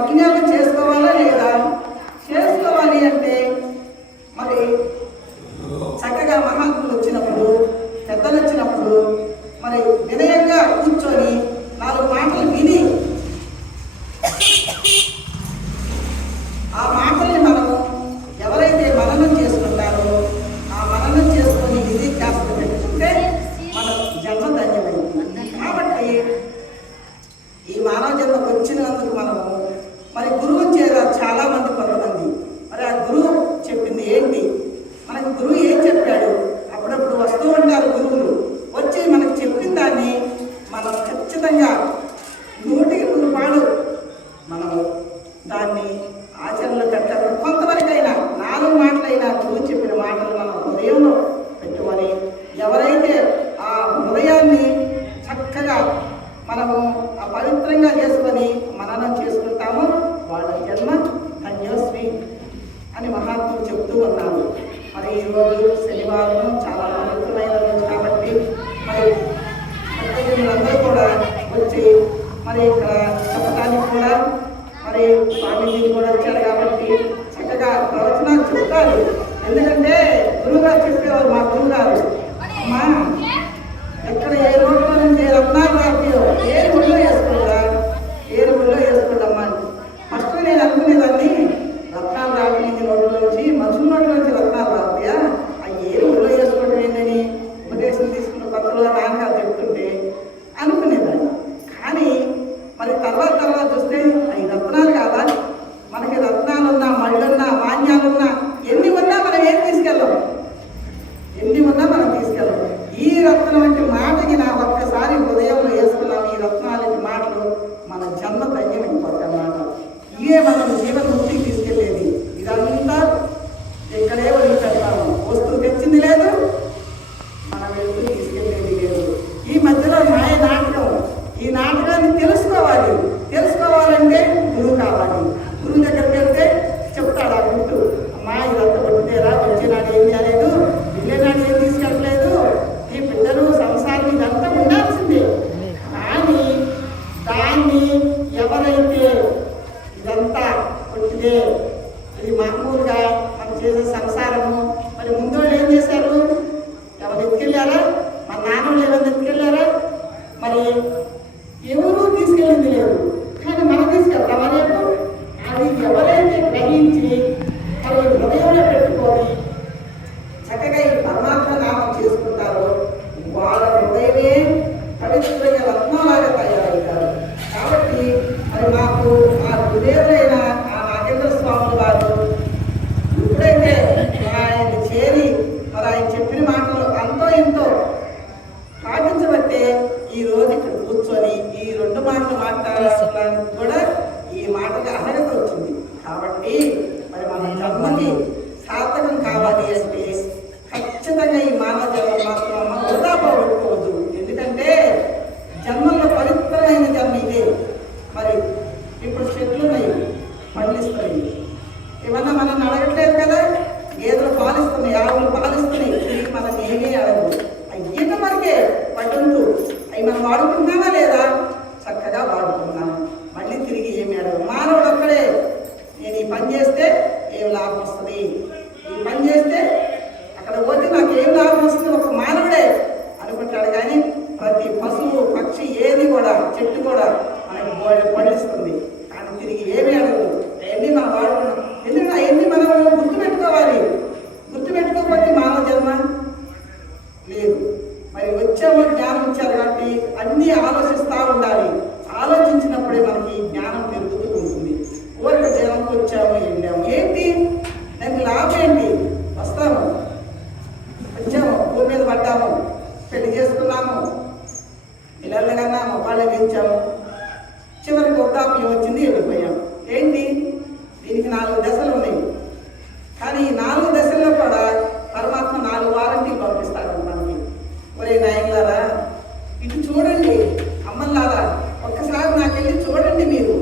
సద్వినియోగం చేసుకోవాలా లేదా? చేసుకోవాలి అంటే మరి చక్కగా మహాత్ములు వచ్చినప్పుడు పెద్దలు వచ్చినప్పుడు మరి వినయంగా కూర్చొని గురువు చాలా మంది కొంతమంది. మరి ఆ గురువు చెప్పింది ఏంటి? మనకు గురువు ఏం చెప్పాడు? అప్పుడప్పుడు వస్తూ ఉంటారు గురువులు. వచ్చి మనకు చెప్పిన దాన్ని మనం ఖచ్చితంగా నూటికి నూరు పాడు మనం దాన్ని ఆచరణలో పెట్టాలి కొంతవరకైనా నాలుగు మాటలైనా గురువు చెప్పిన మాటలు మనం హృదయంలో పెట్టుకొని ఎవరైతే ఆ హృదయాన్ని చక్కగా మనము ఆ పవిత్రంగా చేసుకొని మననం చేసుకుంటామో వాళ్ళ జన్మ ధన్యోస్మి అని మహాత్ములు చెప్తూ ఉన్నారు మరి ఈరోజు శనివారం చాలా పవిత్రమైన రోజు కాబట్టి మరి భక్తులందరూ కూడా వచ్చి మరి ఇక్కడ చెప్పడానికి కూడా మరి స్వామీజీ కూడా వచ్చారు కాబట్టి చక్కగా ప్రవచనాలు చెప్తారు. ఎందుకంటే గురువుగారు చెప్పేవారు మాకు రత్నం అంటే మాటకి నా ఒక్కసారి హృదయంలో వేసుకున్నాం ఈ రత్నాల మాటలు మన జన్మ ధన్యమైపోతాయి అన్నమాట. ఇవే మనం జీవన ముక్తికి తీసుకెళ్ళేది ఇదంతా ఇక్కడే వదిలిపెడతాము వస్తువు తెచ్చింది లేదు మనం వెళ్తూ తీసుకెళ్ళేది లేదు. ఈ మధ్యలో మాయ నాటకం ఈ నాటకాన్ని తెలుసుకోవాలి. తెలుసుకోవాలంటే గురువు కావాలి. గురువు దగ్గర అనుకూలుగా మనం చేసే సంసారము. మరి ముందు ఏం చేశారు? ఎవరు ఎత్తుకెళ్ళారా? మన నాన్న వాళ్ళు ఎవరు ఎత్తుకెళ్ళారా? మరి అడిగాడు మానవుడు ఒక్కడే నేను ఈ పని చేస్తే ఏం లాభం వస్తుంది? ఈ పని చేస్తే అక్కడ పోతే నాకు ఏం లాభం వస్తుంది? ఒక మానవుడే అనుకుంటాడు కానీ ప్రతి పశువు పక్షి ఏది కూడా చెట్టు కూడా మనకి పడిస్తుంది కానీ తిరిగి ఏమీ సంపాదించాము చివరికి వృద్ధాప్యం వచ్చింది వెళ్ళిపోయాం ఏంటి? దీనికి నాలుగు దశలు ఉన్నాయి. కానీ ఈ నాలుగు దశల్లో కూడా పరమాత్మ నాలుగు వారంటీ పంపిస్తాడు మనకి. ఒరే నాయకులారా ఇటు చూడండి. అమ్మల్లారా ఒక్కసారి నాకు వెళ్ళి చూడండి మీరు.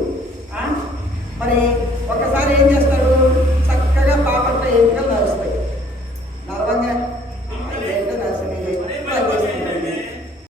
మరి ఒక్కసారి ఏం చేస్తారు?